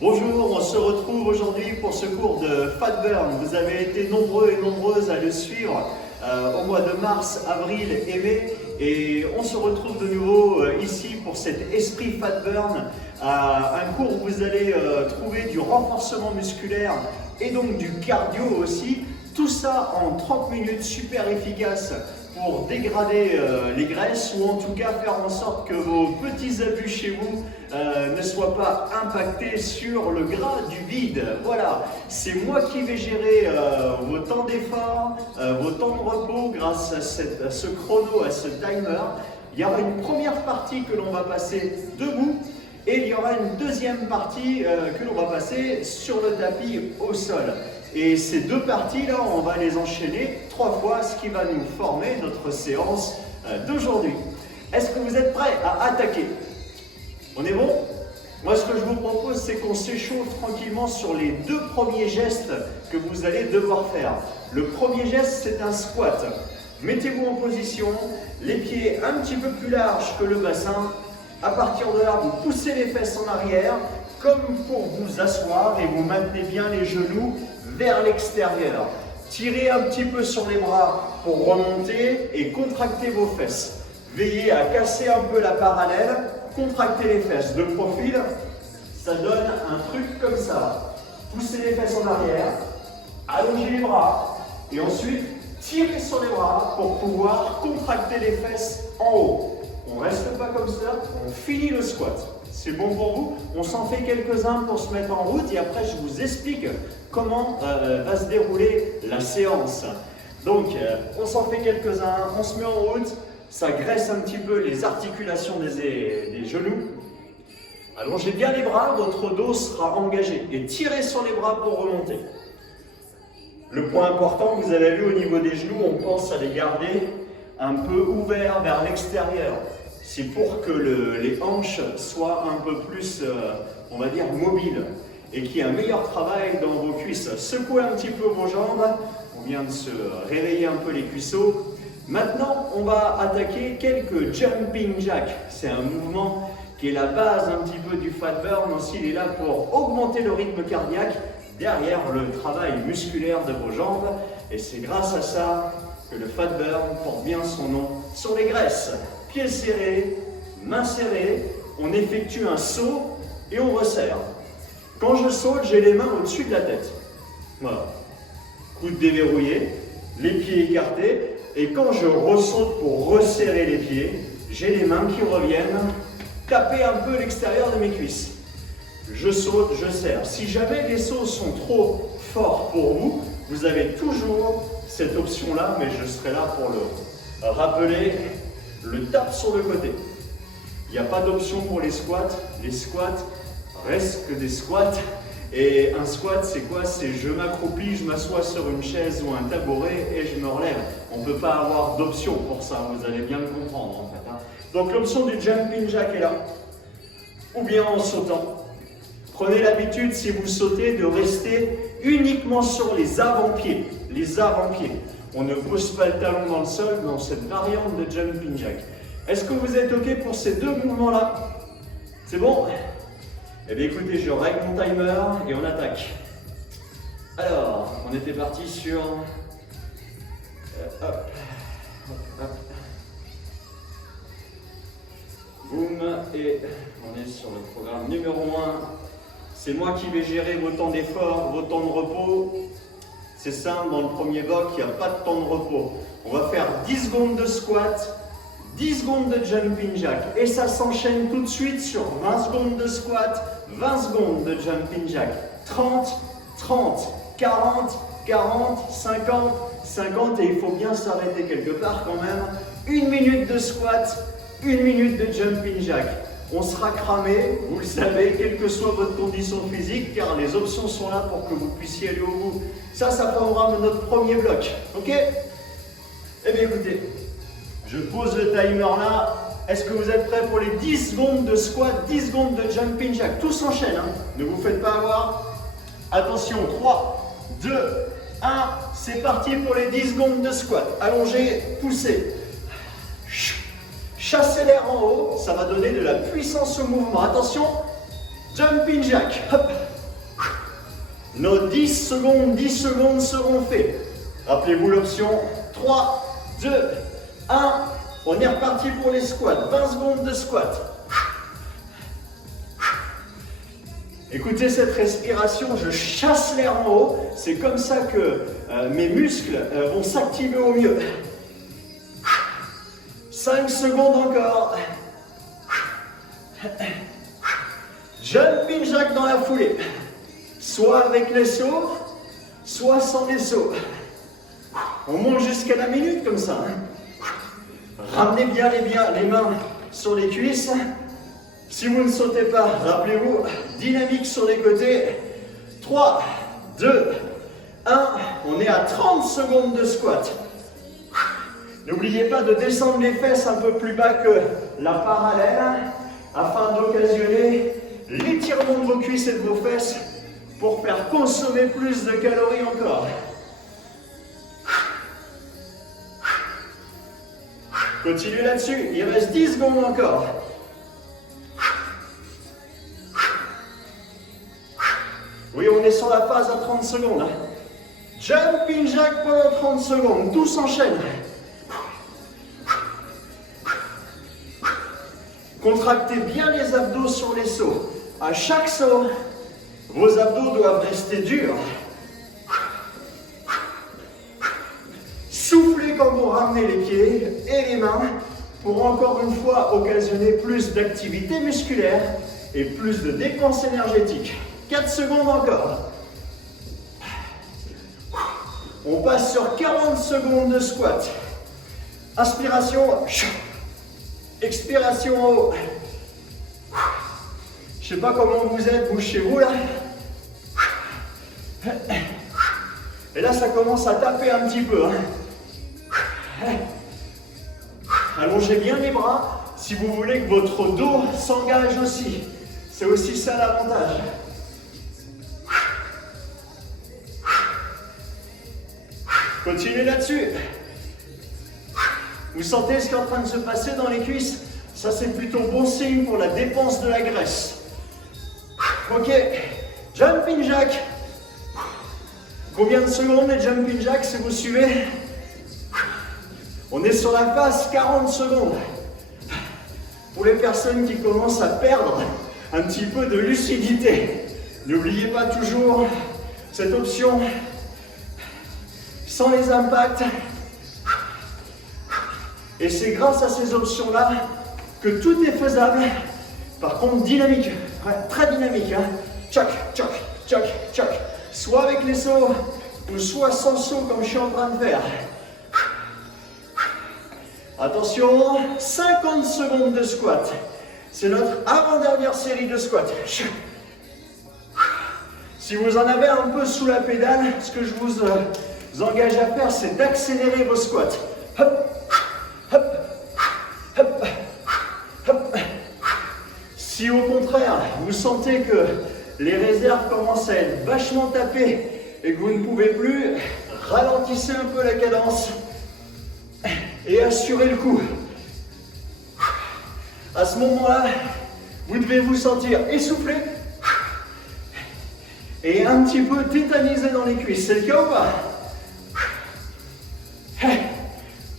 Bonjour, on se retrouve aujourd'hui pour ce cours de Fat Burn. Vous avez été nombreux et nombreuses à le suivre au mois de mars, avril et mai. Et on se retrouve de nouveau ici pour cet esprit Fat Burn, un cours où vous allez trouver du renforcement musculaire et donc du cardio aussi. Tout ça en 30 minutes, super efficace pour dégrader les graisses ou en tout cas faire en sorte que vos petits abus chez vous ne soient pas impactés sur le gras du vide. Voilà, c'est moi qui vais gérer vos temps d'effort, vos temps de repos grâce à ce chrono, à ce timer. Il y aura une première partie que l'on va passer debout et il y aura une deuxième partie que l'on va passer sur le tapis au sol. Et ces deux parties-là, on va les enchaîner 3 fois, ce qui va nous former notre séance d'aujourd'hui. Est-ce que vous êtes prêts à attaquer? On est bon? Moi, ce que je vous propose, c'est qu'on s'échauffe tranquillement sur les 2 premiers gestes que vous allez devoir faire. Le premier geste, c'est un squat. Mettez-vous en position, les pieds un petit peu plus larges que le bassin. À partir de là, vous poussez les fesses en arrière, comme pour vous asseoir, et vous maintenez bien les genoux vers l'extérieur. Tirez un petit peu sur les bras pour remonter et contractez vos fesses. Veillez à casser un peu la parallèle, contractez les fesses de profil. Ça donne un truc comme ça. Poussez les fesses en arrière, allongez les bras et ensuite tirez sur les bras pour pouvoir contracter les fesses en haut. On ne reste pas comme ça, on finit le squat. C'est bon pour vous? On s'en fait quelques-uns pour se mettre en route et après je vous explique comment va se dérouler la séance. Donc on s'en fait quelques-uns, on se met en route, ça graisse un petit peu les articulations des genoux. Allongez bien les bras, votre dos sera engagé et tirez sur les bras pour remonter. Le point important, vous avez vu au niveau des genoux, on pense à les garder un peu ouverts vers l'extérieur. C'est pour que les hanches soient un peu plus, on va dire, mobiles et qu'il y ait un meilleur travail dans vos cuisses. Secouez un petit peu vos jambes, on vient de se réveiller un peu les cuisseaux. Maintenant, on va attaquer quelques jumping jacks. C'est un mouvement qui est la base un petit peu du fat burn aussi. Il est là pour augmenter le rythme cardiaque derrière le travail musculaire de vos jambes. Et c'est grâce à ça que le fat burn porte bien son nom sur les graisses. Pieds serrés, mains serrées, on effectue un saut et on resserre. Quand je saute, j'ai les mains au-dessus de la tête. Voilà. Coude déverrouillé, les pieds écartés. Et quand je ressaute pour resserrer les pieds, j'ai les mains qui reviennent taper un peu l'extérieur de mes cuisses. Je saute, je serre. Si jamais les sauts sont trop forts pour vous, vous avez toujours cette option-là, mais je serai là pour le rappeler. Le tape sur le côté. Il n'y a pas d'option pour les squats. Les squats restent que des squats. Et un squat, c'est quoi? C'est je m'accroupis, je m'assois sur une chaise ou un tabouret et je me relève. On ne peut pas avoir d'option pour ça, vous allez bien le comprendre en fait. Donc l'option du jumping jack est là. Ou bien en sautant. Prenez l'habitude, si vous sautez, de rester uniquement sur les avant-pieds. Les avant-pieds. On ne pose pas le talon dans le sol dans cette variante de jumping jack. Est-ce que vous êtes OK pour ces 2 mouvements-là? C'est bon? Eh bien écoutez, je règle mon timer et on attaque. Alors, on était parti sur... hop, hop. Boum, et on est sur le programme numéro 1. C'est moi qui vais gérer vos temps d'effort, vos temps de repos. C'est simple, dans le premier bloc, il n'y a pas de temps de repos. On va faire 10 secondes de squat, 10 secondes de jumping jack. Et ça s'enchaîne tout de suite sur 20 secondes de squat, 20 secondes de jumping jack. 30, 30, 40, 40, 50, 50. Et il faut bien s'arrêter quelque part quand même. 1 minute de squat, 1 minute de jumping jack. On sera cramé, vous le savez, quelle que soit votre condition physique, car les options sont là pour que vous puissiez aller au bout. Ça formera notre premier bloc. OK? Eh bien écoutez, je pose le timer là. Est-ce que vous êtes prêts pour les 10 secondes de squat, 10 secondes de jumping jack? Tout s'enchaîne, hein? Ne vous faites pas avoir. Attention, 3, 2, 1. C'est parti pour les 10 secondes de squat. Allongez, poussez. Chassez l'air en haut, ça va donner de la puissance au mouvement. Attention, jumping jack. Hop. Nos 10 secondes seront faites. Rappelez-vous l'option 3, 2, 1. On est reparti pour les squats. 20 secondes de squat. Écoutez cette respiration, je chasse l'air en haut. C'est comme ça que mes muscles vont s'activer au mieux. 5 secondes encore. Jumping jack dans la foulée. Soit avec les sauts, soit sans les sauts. On monte jusqu'à la minute comme ça. Ramenez bien les mains sur les cuisses. Si vous ne sautez pas, rappelez-vous, dynamique sur les côtés. 3, 2, 1. On est à 30 secondes de squat. N'oubliez pas de descendre les fesses un peu plus bas que la parallèle afin d'occasionner l'étirement de vos cuisses et de vos fesses pour faire consommer plus de calories encore. Continuez là-dessus, il reste 10 secondes encore. Oui, on est sur la phase à 30 secondes. Jumping jack pendant 30 secondes, tout s'enchaîne. Contractez bien les abdos sur les sauts. À chaque saut, vos abdos doivent rester durs. Soufflez quand vous ramenez les pieds et les mains pour encore une fois occasionner plus d'activité musculaire et plus de dépenses énergétiques. 4 secondes encore. On passe sur 40 secondes de squat. Inspiration. Expiration en haut. Je ne sais pas comment vous êtes, vous chez vous là. Et là, ça commence à taper un petit peu. Allongez bien les bras si vous voulez que votre dos s'engage aussi. C'est aussi ça l'avantage. Continuez là-dessus. Vous sentez ce qui est en train de se passer dans les cuisses? Ça, c'est plutôt bon signe pour la dépense de la graisse. Ok, jumping jack. Combien de secondes les jumping jack si vous suivez? On est sur la phase 40 secondes. Pour les personnes qui commencent à perdre un petit peu de lucidité, n'oubliez pas toujours cette option sans les impacts. Et c'est grâce à ces options-là que tout est faisable. Par contre, dynamique, ouais, très dynamique. Hein. Tchoc, tchoc, tchoc, tchoc. Soit avec les sauts, ou soit sans saut comme je suis en train de faire. Attention, 50 secondes de squat. C'est notre avant-dernière série de squats. Si vous en avez un peu sous la pédale, ce que je vous engage à faire, c'est d'accélérer vos squats. Hop, hop, hop, hop. Si au contraire, vous sentez que les réserves commencent à être vachement tapées et que vous ne pouvez plus, ralentissez un peu la cadence et assurez le coup. À ce moment-là, vous devez vous sentir essoufflé et un petit peu tétanisé dans les cuisses. C'est le cas ou pas?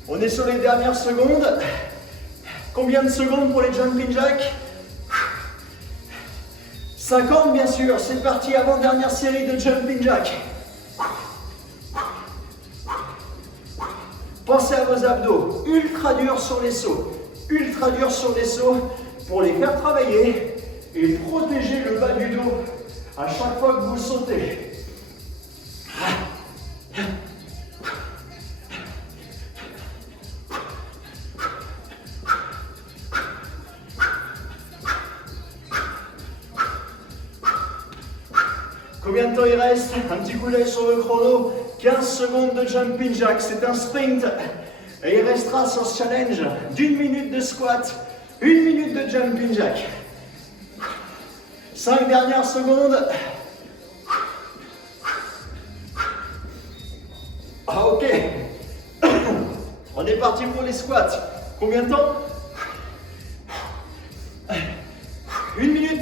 On est sur les dernières secondes. Combien de secondes pour les jumping jacks? 50 bien sûr. C'est parti, avant-dernière série de jumping jacks. Pensez à vos abdos, ultra durs sur les sauts. Ultra durs sur les sauts pour les faire travailler et protéger le bas du dos à chaque fois que vous sautez. Combien de temps il reste? Un petit coup d'œil sur le chrono. 15 secondes de jumping jack, c'est un sprint. Et il restera sur ce challenge d'1 minute de squat, 1 minute de jumping jack. 5 dernières secondes. Ah, ok. On est parti pour les squats. Combien de temps? 1 minute.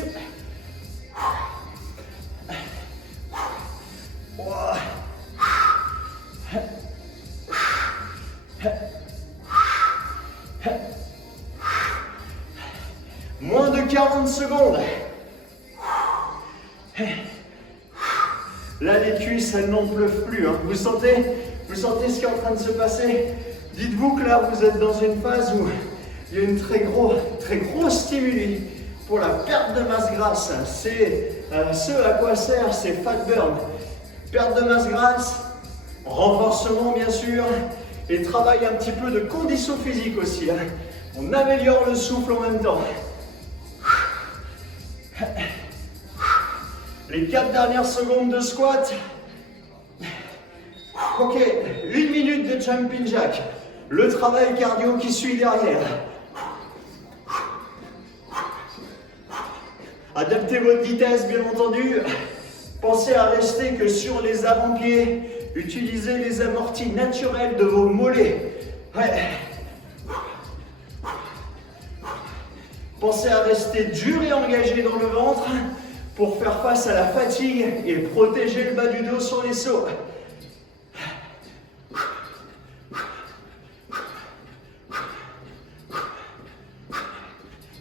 secondes. Là, les cuisses, elles n'en pleuvent plus. Hein. Vous sentez ce qui est en train de se passer? Dites-vous que là, vous êtes dans une phase où il y a une très gros stimuli pour la perte de masse grasse. C'est ce à quoi sert ces fat burn. Perte de masse grasse, renforcement bien sûr, et travail un petit peu de condition physique aussi. Hein. On améliore le souffle en même temps. Les 4 dernières secondes de squat. Ok, 1 minute de jumping jack. Le travail cardio qui suit derrière. Adaptez votre vitesse, bien entendu. Pensez à rester que sur les avant-pieds. Utilisez les amortis naturels de vos mollets. Ouais. Pensez à rester dur et engagé dans le ventre pour faire face à la fatigue et protéger le bas du dos sur les sauts.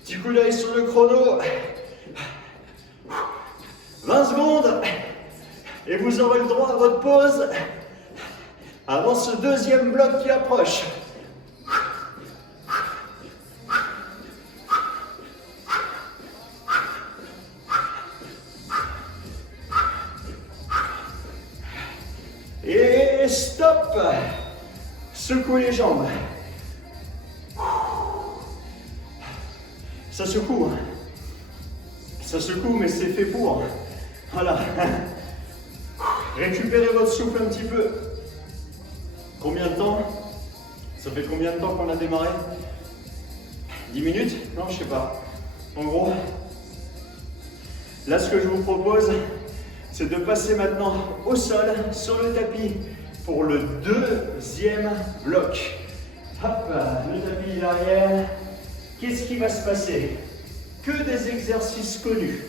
Petit coup d'œil sur le chrono. 20 secondes. Et vous aurez le droit à votre pause avant ce deuxième bloc qui approche. Et stop. Secouez les jambes. Ça secoue. Ça secoue, mais c'est fait pour. Voilà. Récupérez votre souffle un petit peu. Combien de temps? Ça fait combien de temps qu'on a démarré? 10 minutes? Non, je sais pas. En gros, là, ce que je vous propose, c'est de passer maintenant au sol, sur le tapis, pour le deuxième bloc. Hop, le tapis derrière. Qu'est-ce qui va se passer? Que des exercices connus.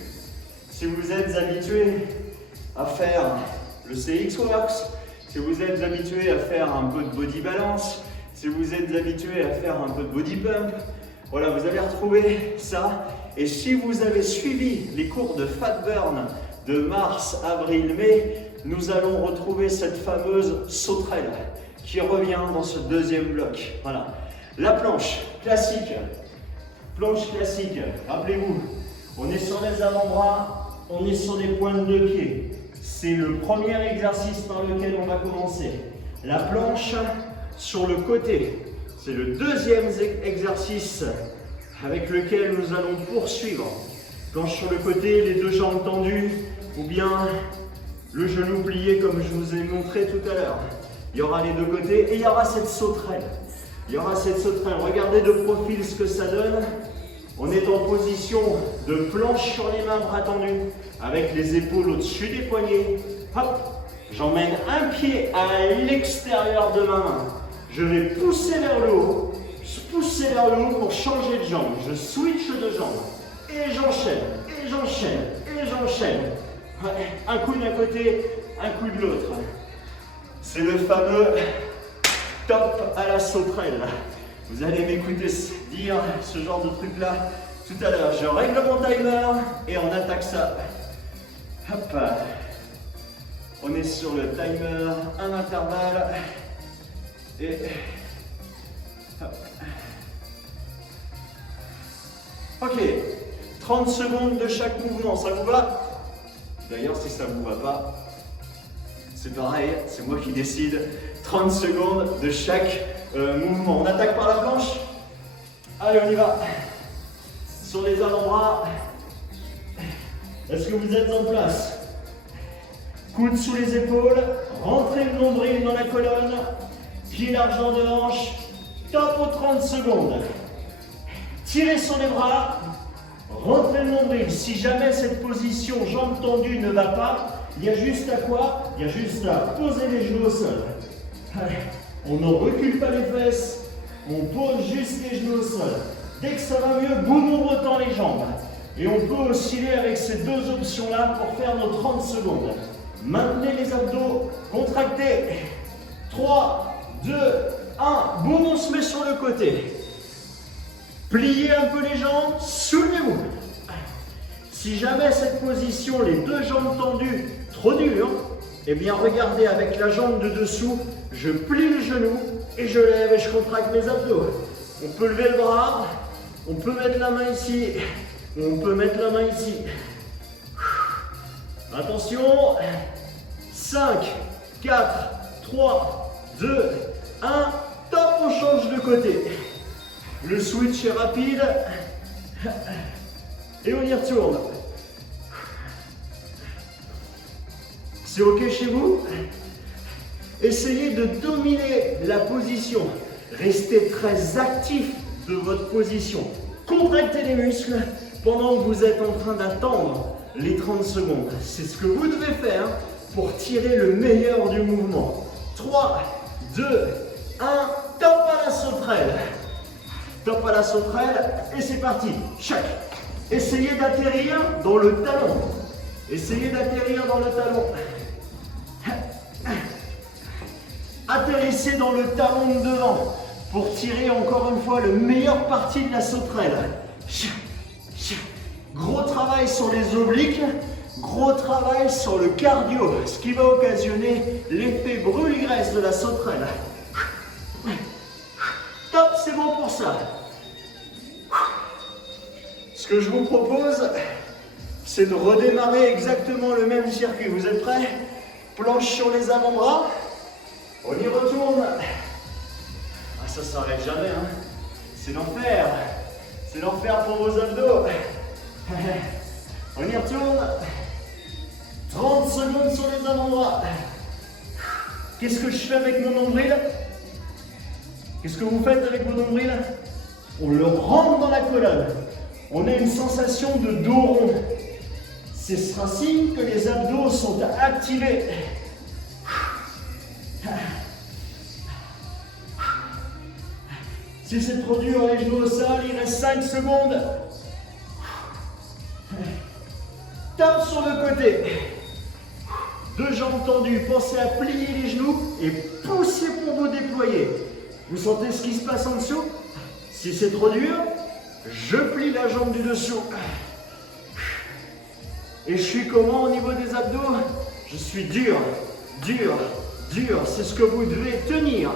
Si vous êtes habitué à faire le CX Works, si vous êtes habitué à faire un peu de body balance, si vous êtes habitué à faire un peu de body pump, voilà, vous allez retrouver ça. Et si vous avez suivi les cours de Fat Burn de mars, avril, mai, nous allons retrouver cette fameuse sauterelle qui revient dans ce deuxième bloc. Voilà. La planche classique. Planche classique, rappelez-vous, on est sur les avant-bras, on est sur les pointes de pied. C'est le premier exercice par lequel on va commencer. La planche sur le côté, c'est le deuxième exercice avec lequel nous allons poursuivre. Planche sur le côté, les deux jambes tendues, ou bien le genou plié comme je vous ai montré tout à l'heure. Il y aura les deux côtés et il y aura cette sauterelle. Il y aura cette sauterelle. Regardez de profil ce que ça donne. On est en position de planche sur les mains, bras tendus, avec les épaules au-dessus des poignets. Hop, j'emmène un pied à l'extérieur de ma main. Je vais pousser vers le haut, pour changer de jambe. Je switch de jambe. Et j'enchaîne, et j'enchaîne, et j'enchaîne. Ouais, un coup d'un côté, un coup de l'autre. C'est le fameux top à la sauterelle. Vous allez m'écouter dire ce genre de truc là tout à l'heure. Je règle mon timer et on attaque ça. Hop. On est sur le timer, un intervalle. Et hop. Ok. 30 secondes de chaque mouvement, ça vous va? D'ailleurs, si ça ne vous va pas, c'est pareil, c'est moi qui décide. 30 secondes de chaque mouvement. On attaque par la planche. Allez, on y va. Sur les avant-bras. Est-ce que vous êtes en place? Coude sous les épaules. Rentrez le nombril dans la colonne. Pied large en de hanche. Top aux 30 secondes. Tirez sur les bras. Rentrez le nombril. Si jamais cette position jambes tendues ne va pas, il y a juste à quoi? Il y a juste à poser les genoux au sol. Allez. On ne recule pas les fesses, on pose juste les genoux au sol. Dès que ça va mieux, boum, on retend les jambes. Et on peut osciller avec ces deux options-là pour faire nos 30 secondes. Maintenez les abdos, contractez. 3, 2, 1, boum, on se met sur le côté. Pliez un peu les jambes, soulevez-vous. Si jamais cette position, les deux jambes tendues, trop dures, eh bien regardez avec la jambe de dessous, je plie le genou et je lève et je contracte mes abdos. On peut lever le bras, on peut mettre la main ici, on peut mettre la main ici. Attention, 5, 4, 3, 2, 1, top, on change de côté. Le switch est rapide et on y retourne. C'est ok chez vous? Essayez de dominer la position. Restez très actif de votre position. Contractez les muscles pendant que vous êtes en train d'attendre les 30 secondes. C'est ce que vous devez faire pour tirer le meilleur du mouvement. 3, 2, 1, top à la sauterelle. Top à la sauterelle et c'est parti. Chac. Essayez d'atterrir dans le talon. Essayez d'atterrir dans le talon. Atterrissez dans le talon de devant pour tirer encore une fois le meilleur parti de la sauterelle. Gros travail sur les obliques, gros travail sur le cardio, ce qui va occasionner l'effet brûle-graisse de la sauterelle. Top, c'est bon pour ça. Ce que je vous propose, c'est de redémarrer exactement le même circuit. Vous êtes prêts? Planche sur les avant-bras. On y retourne. Ah, ça s'arrête jamais, hein. C'est l'enfer. C'est l'enfer pour vos abdos. On y retourne. 30 secondes sur les avant-bras. Qu'est-ce que je fais avec mon nombril? Qu'est-ce que vous faites avec vos nombrils? On le rentre dans la colonne. On a une sensation de dos rond. Ce sera signe que les abdos sont activés. Si c'est trop dur, les genoux au sol, il reste 5 secondes. Tape sur le côté. Deux jambes tendues, pensez à plier les genoux et poussez pour vous déployer. Vous sentez ce qui se passe en dessous? Si c'est trop dur, je plie la jambe du dessous. Et je suis comment au niveau des abdos? Je suis dur, dur, dur. C'est ce que vous devez tenir.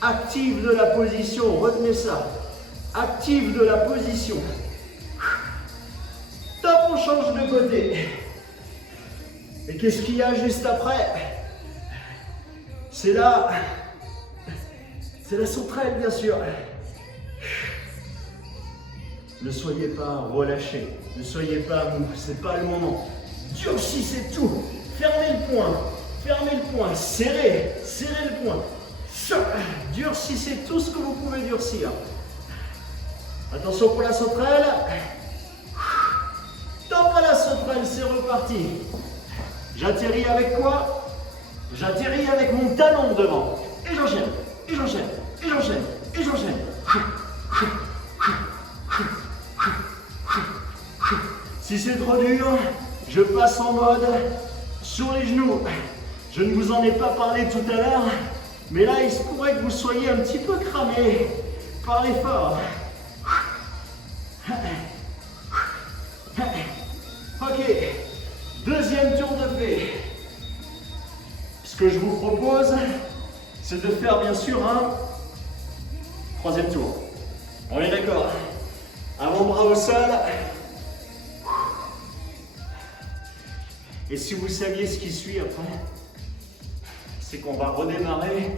Active de la position, retenez ça. Active de la position. Top, on change de côté. Et qu'est-ce qu'il y a juste après? C'est la sauterelle, bien sûr. Ne soyez pas relâchés, ne soyez pas mou, c'est pas le moment. Durcissez tout, fermez le poing, serrez le poing. Durcissez tout ce que vous pouvez durcir. Attention pour la sauterelle. Top à la sauterelle, c'est reparti. J'atterris avec quoi? J'atterris avec mon talon devant. Et j'enchaîne, et j'enchaîne, et j'enchaîne, et j'enchaîne. Si c'est trop dur, je passe en mode sur les genoux. Je ne vous en ai pas parlé tout à l'heure, mais là, il se pourrait que vous soyez un petit peu cramé par l'effort. Ok, deuxième tour de fée. Ce que je vous propose, c'est de faire bien sûr un troisième tour. On est d'accord? Avant-bras au sol. Et si vous saviez ce qui suit après, c'est qu'on va redémarrer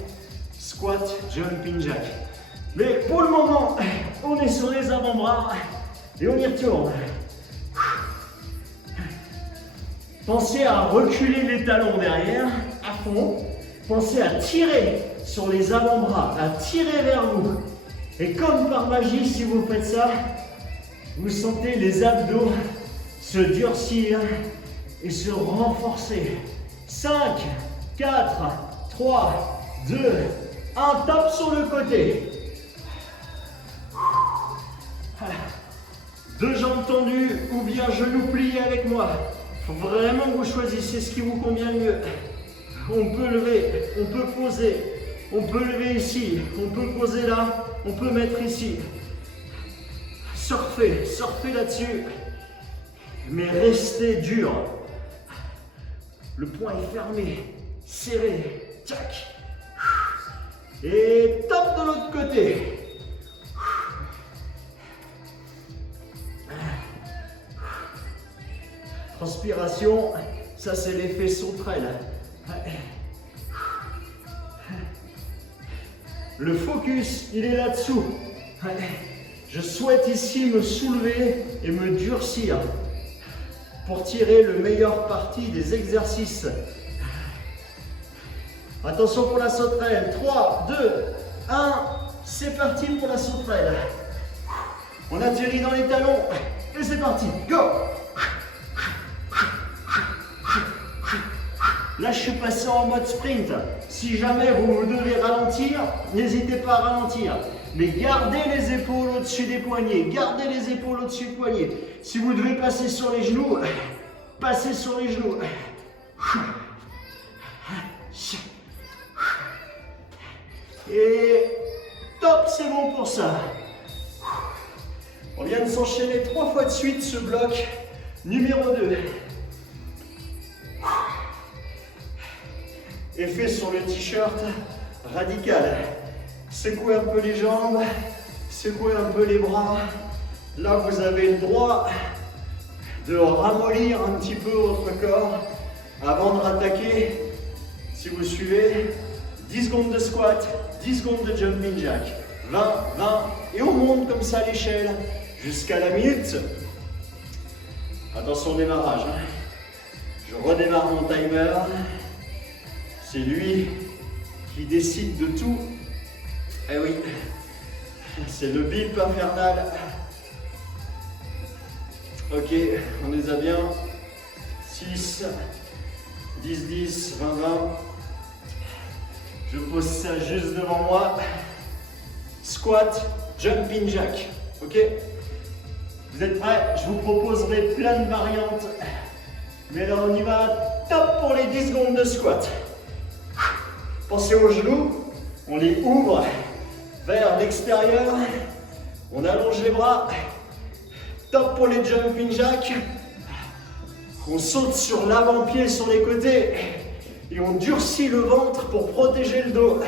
squat, jumping jack. Mais pour le moment, on est sur les avant-bras et on y retourne. Pensez à reculer les talons derrière, à fond. Pensez à tirer sur les avant-bras, à tirer vers vous. Et comme par magie, si vous faites ça, vous sentez les abdos se durcir et se renforcer. 5, 4, 3, 2, 1, top sur le côté. Deux jambes tendues ou bien genoux pliés avec moi. Il faut vraiment que vous choisissiez ce qui vous convient le mieux. On peut lever, on peut poser, on peut lever ici, on peut poser là, on peut mettre ici. Surfez là-dessus. Mais restez dur. Le poing est fermé, serré. Tchac. Et top de l'autre côté. Transpiration, ça c'est l'effet sauterelle. Le focus, il est là-dessous. Je souhaite ici me soulever et me durcir pour tirer le meilleur parti des exercices. Attention pour la sauterelle. 3, 2, 1. C'est parti pour la sauterelle. On atterrit dans les talons et c'est parti. Go! Là, je suis passé en mode sprint. Si jamais vous devez ralentir, n'hésitez pas à ralentir. Mais gardez les épaules au-dessus des poignets. Gardez les épaules au-dessus des poignets. Si vous devez passer sur les genoux, passez sur les genoux. Et top, c'est bon pour ça. On vient de s'enchaîner 3 fois de suite ce bloc numéro 2. Effet sur le t-shirt radical. Secouez un peu les jambes, secouez un peu les bras. Là, vous avez le droit de ramollir un petit peu votre corps avant de rattaquer. Si vous suivez, 10 secondes de squat, 10 secondes de jumping jack. 20, 20, et on monte comme ça à l'échelle jusqu'à la minute. Attention au démarrage. Je redémarre mon timer. C'est lui qui décide de tout. Eh oui, c'est le bip infernal. Ok, on les a bien. 6, 10, 10, 20, 20. Je pose ça juste devant moi. Squat, jumping jack. Ok? Vous êtes prêts? Je vous proposerai plein de variantes. Mais là, on y va. Top pour les 10 secondes de squat. Pensez aux genoux. On les ouvre vers l'extérieur. On allonge les bras. Top pour les jumping jacks. On saute sur l'avant-pied sur les côtés. Et on durcit le ventre pour protéger le dos.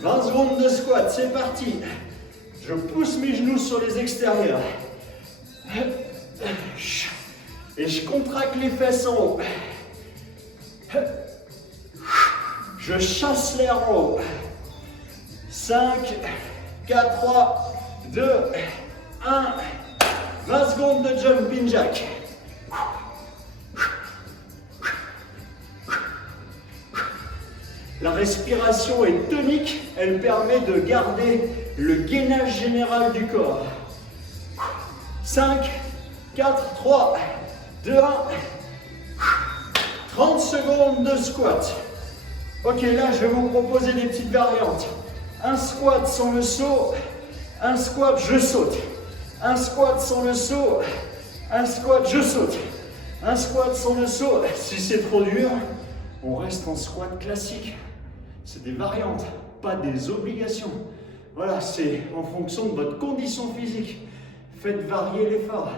20 secondes de squat, c'est parti. Je pousse mes genoux sur les extérieurs. Et je contracte les fesses en haut. Je chasse l'air en haut. 5, 4, 3, 2, 1. 20 secondes de jumping jack. La respiration est tonique, elle permet de garder le gainage général du corps. 5, 4, 3, 2, 1. 30 secondes de squat. Ok, là je vais vous proposer des petites variantes. Un squat sans le saut, un squat je saute. Un squat sans le saut, un squat je saute. Un squat sans le saut. Si c'est trop dur, on reste en squat classique. C'est des variantes, pas des obligations. Voilà, c'est en fonction de votre condition physique. Faites varier l'effort.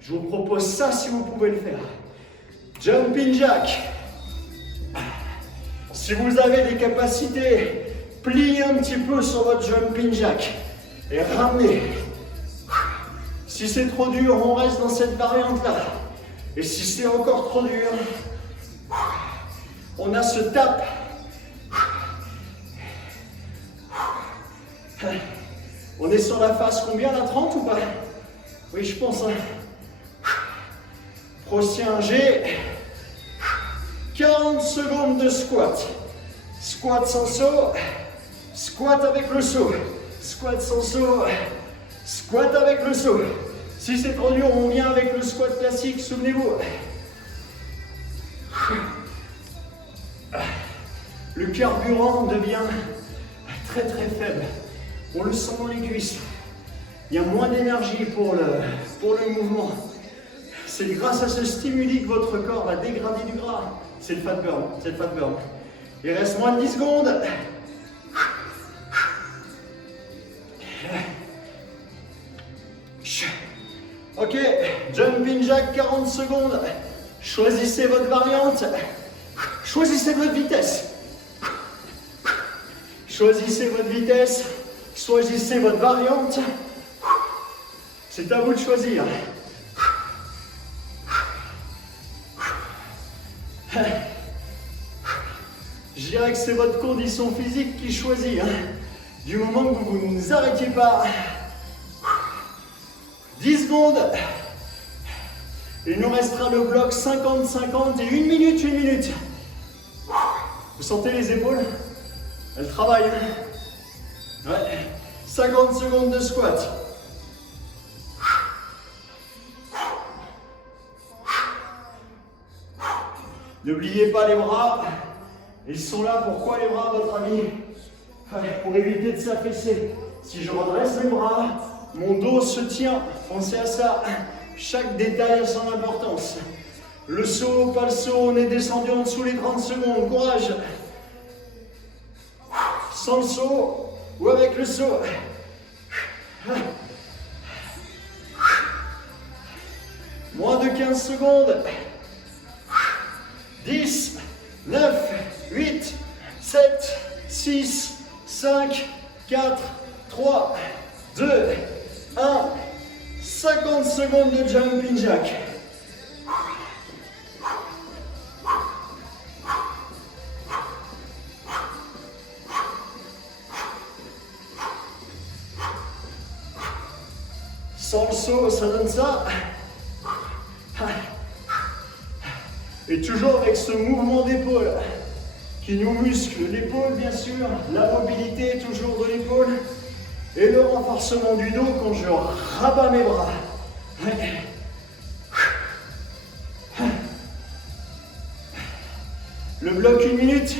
Je vous propose ça si vous pouvez le faire. Jumping jack. Si vous avez des capacités, pliez un petit peu sur votre jumping jack et ramenez. Si c'est trop dur, on reste dans cette variante-là. Et si c'est encore trop dur, on a ce tap. On est sur la phase combien, la 30 ou pas? Oui, je pense. Prochain G. 40 secondes de squat. Squat sans saut. Squat avec le saut. Squat sans saut. Squat avec le saut. Si c'est trop dur, on vient avec le squat classique, souvenez-vous. Le carburant devient très très faible. On le sent dans les cuisses. Il y a moins d'énergie pour le mouvement. C'est grâce à ce stimuli que votre corps va dégrader du gras. C'est le fat burn, c'est le fat burn. Il reste moins de 10 secondes. Ok, jumping jack 40 secondes. Choisissez votre variante. Choisissez votre vitesse. Choisissez votre vitesse. Choisissez votre variante. C'est à vous de choisir. Je dirais que c'est votre condition physique qui choisit. Du moment que vous ne vous arrêtiez pas. 10 secondes. Il nous restera le bloc 50-50 et 1 minute, 1 minute. Vous sentez les épaules? Elles travaillent. Ouais. 50 secondes de squat. N'oubliez pas les bras. Ils sont là, pourquoi les bras à votre avis? Pour éviter de s'affaisser. Si je redresse les bras, mon dos se tient. Pensez à ça. Chaque détail a son importance. Le saut, pas le saut, on est descendu en dessous les 30 secondes. Courage. Sans le saut ou avec le saut. Moins de 15 secondes. 10, 9, 8, 7, 6, 5, 4, 3, 2, 1. 50 secondes de jumping jack. Sans le saut, ça donne ça. Et toujours avec ce mouvement d'épaule qui nous muscle l'épaule, bien sûr, la mobilité toujours de l'épaule et le renforcement du dos quand je rabats mes bras. Le bloc 1 minute.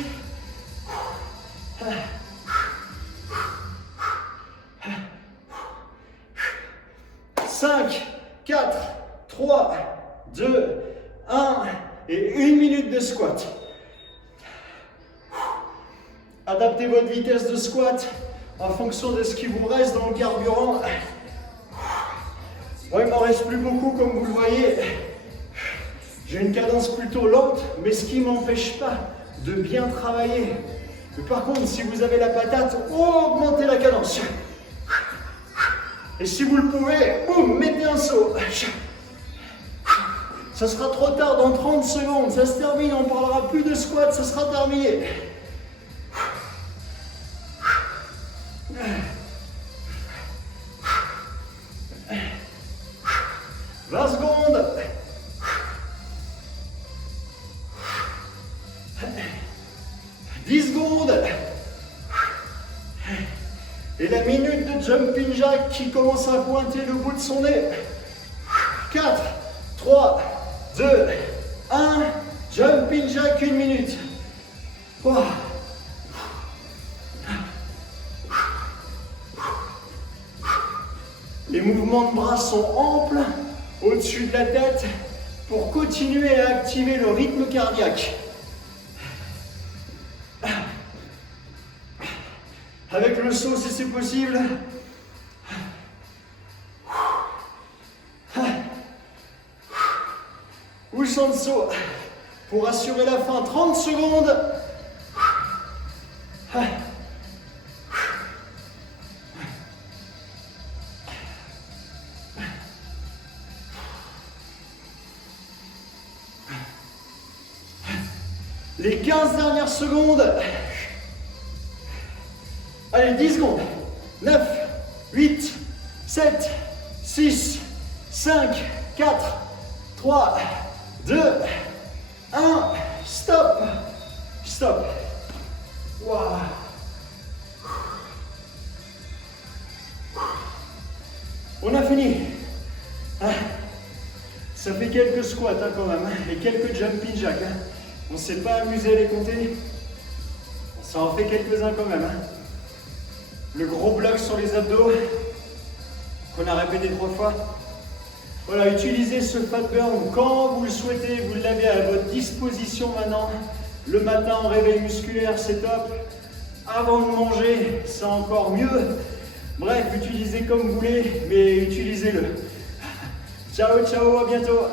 5, 4, 3, 2, 1 et 1 minute de squat. Adaptez votre vitesse de squat en fonction de ce qui vous reste dans le carburant. Moi, il m'en reste plus beaucoup comme vous le voyez. J'ai une cadence plutôt lente, mais ce qui ne m'empêche pas de bien travailler. Mais par contre, si vous avez la patate, augmentez la cadence. Et si vous le pouvez, boum, mettez un saut. Ça sera trop tard, dans 30 secondes, ça se termine, on ne parlera plus de squat, ça sera terminé. 20 secondes. 10 secondes. Et la minute de jumping jack qui commence à pointer le bout de son nez. 4, 3, 2, 1. Jumping jack 1 minute. Wow. Les mouvements de bras sont amples au-dessus de la tête pour continuer à activer le rythme cardiaque. Avec le saut si c'est possible. Ou sans le saut. Pour assurer la fin, 30 secondes. Les 15 dernières secondes. Allez, 10 secondes. 9, 8, 7, 6, 5, 4, 3, 2, 1. Stop. Stop. Wow. On a fini. Ça fait quelques squats quand même, et quelques jumping jacks. On ne s'est pas amusé à les compter. Ça en fait quelques-uns quand même. Le gros bloc sur les abdos, qu'on a répété 3 fois. Voilà, utilisez ce fat burn quand vous le souhaitez. Vous l'avez à votre disposition maintenant. Le matin en réveil musculaire, c'est top. Avant de manger, c'est encore mieux. Bref, utilisez comme vous voulez, mais utilisez-le. Ciao, ciao, à bientôt.